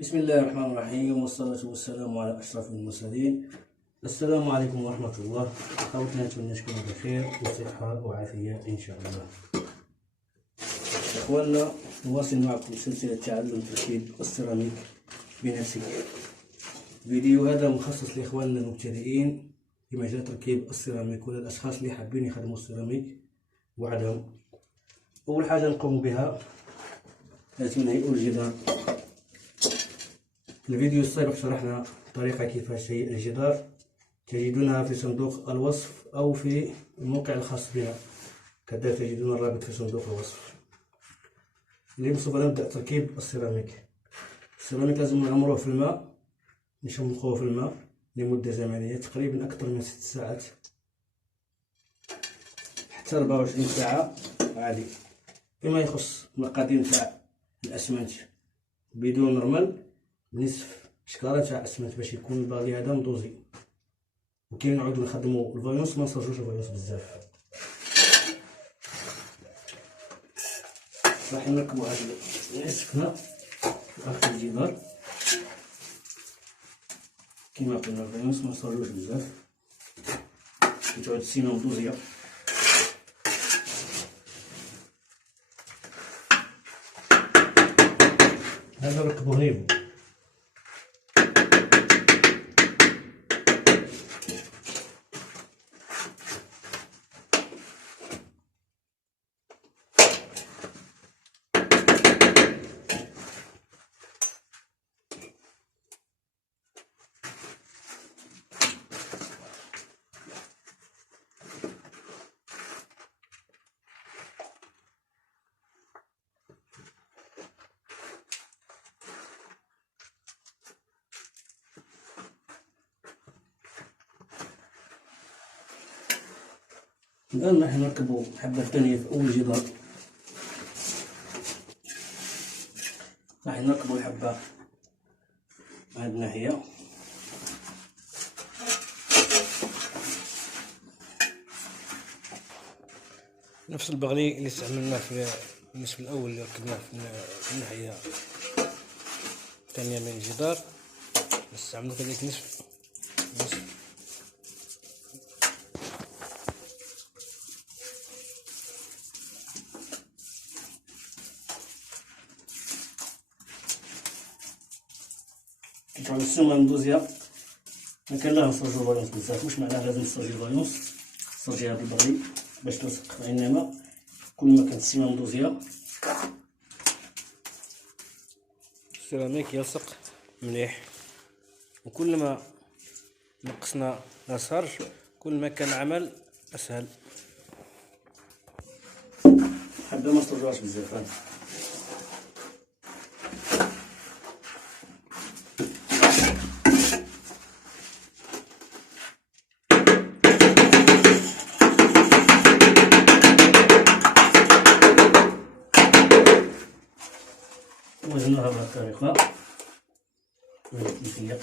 بسم الله الرحمن الرحيم، والصلاة والسلام على أشرف المرسلين. السلام عليكم ورحمة الله. خوتنا، نتمنى تكونوا بخير وصحة وعافية إن شاء الله. إخواننا، نواصل معكم سلسلة تعلم تركيب السيراميك بنفسك. الفيديو هذا مخصص لإخواننا المبتدئين في مجال تركيب السيراميك، ولا الأشخاص اللي حابين يخدموا السيراميك وحدهم. أول حاجة نقوم بها لازم نهيئ الجدار. في الفيديو السابق شرحنا طريقة كيفاش تهيئ الجدار، تجدونها في صندوق الوصف أو في الموقع الخاص بنا، كذلك تجدون الرابط في صندوق الوصف. اليوم سوف نبدأ تركيب السيراميك. السيراميك لازم نعمروه في الماء، نشمخوه في الماء لمدة زمنية تقريبا أكثر من 6 ساعات حتى 24 ساعة عادي. فيما يخص المقادير نتاع الأسمنت، بدون رمل بنصف شكارة تاع اسمنت باش يكون البالي هذا مدوزي. وكاين نعاودو نخدمو الفايونس، ما نصرجوش الفايونس بزاف. راح نركبو هاد النصف هنا في اخر الجدار. كيما قلنا الفايونس ما نصرجوش بزاف، تعود السيمة مدوزية. هذا نركبو نيفو. الآن راح نركبو الحبة الثانية في أول جدار. راح نركبو الحبة من هاد الناحية. نفس البغلي اللي استعملناه في النصف الأول اللي ركبناه في الناحية الثانية من الجدار، نستعملو كذلك نصف. كيتعود السمنة مدوزية، مكان لا نصرجو الفايونس بزاف، مش معناه لازم نصرجي الفايونس، صرجيها بالبغلي باش تلصق، وإنما كل ما كانت السمنة مدوزية السيراميك يلصق مليح. وكل ما نقصنا الصرج كل ما كان العمل أسهل. حبة ما نصرجوهاش بزاف. وزنوها بهذه الطريقة كيفية.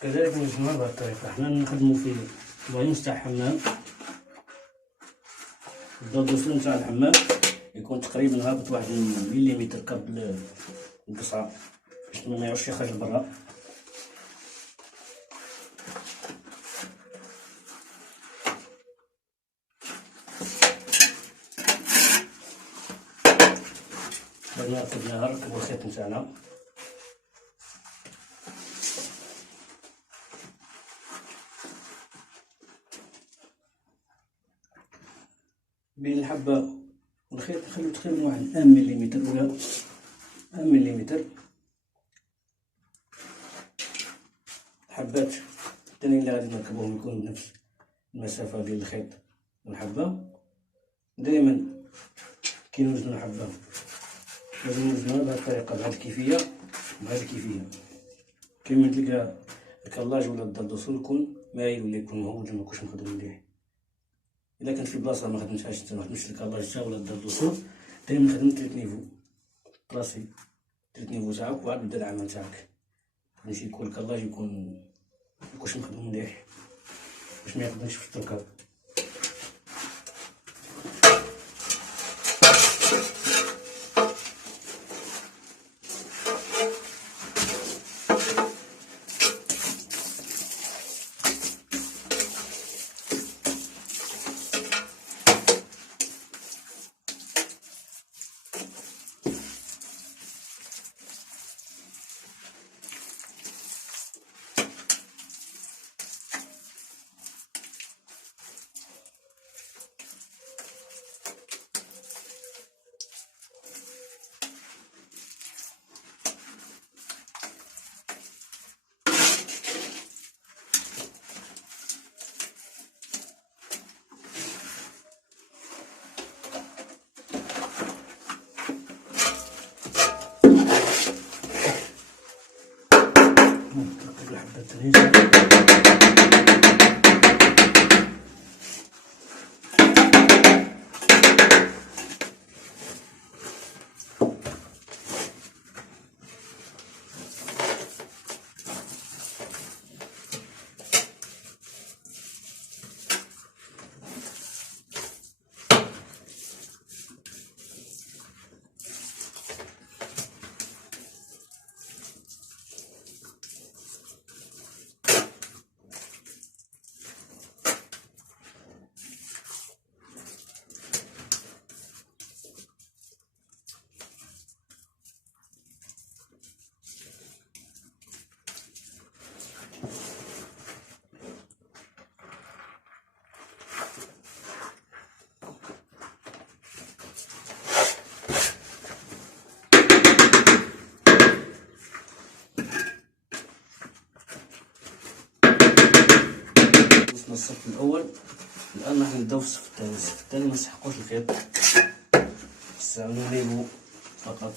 كذلك نوزنوها بهذه الطريقة. حنا نخدمو في الفايونس تاع الحمام، الدوسون نتاع الحمام يكون تقريبا هابط 1 مليمتر قبل القصعة باش ما يعودش يخرج لبرا. بعد ما ركبناها نركبو الخيط نتاعنا. بين الحبة والخيط نخلو تقريبا 1 مليمتر ولا 1 مليمتر. الحبات الثانيين اللي غادي نركبوهم يكونوا بنفس المسافة ديال الخيط والحبة. دائما كي نوزنو الحبة لازم نوزنوها بهذه الطريقة، بهذه الكيفية وبهذه الكيفية. كيما تلقى الكلاج ولا الدردوسول يكون مايل ولا يكون مهوج وميكونش مخدوم مليح. إذا كانت في بلاصة ما خدمتهاش نتا، ما خدمتش الكلاج تا ولا الدردوسول، دايما خدم تريت نيفو بلاصي تريت نيفو تاعك وعاد بدا العمل تاعك باش يكون الكلاج يكونش مخدوم مليح باش ما يقدرش في التركاب. نركب الحبة الثانية. الصف الأول، الآن راح نبداو في الصف الثاني. الصف الثاني منسحقوش الخيط، نستعملو ليبو فقط.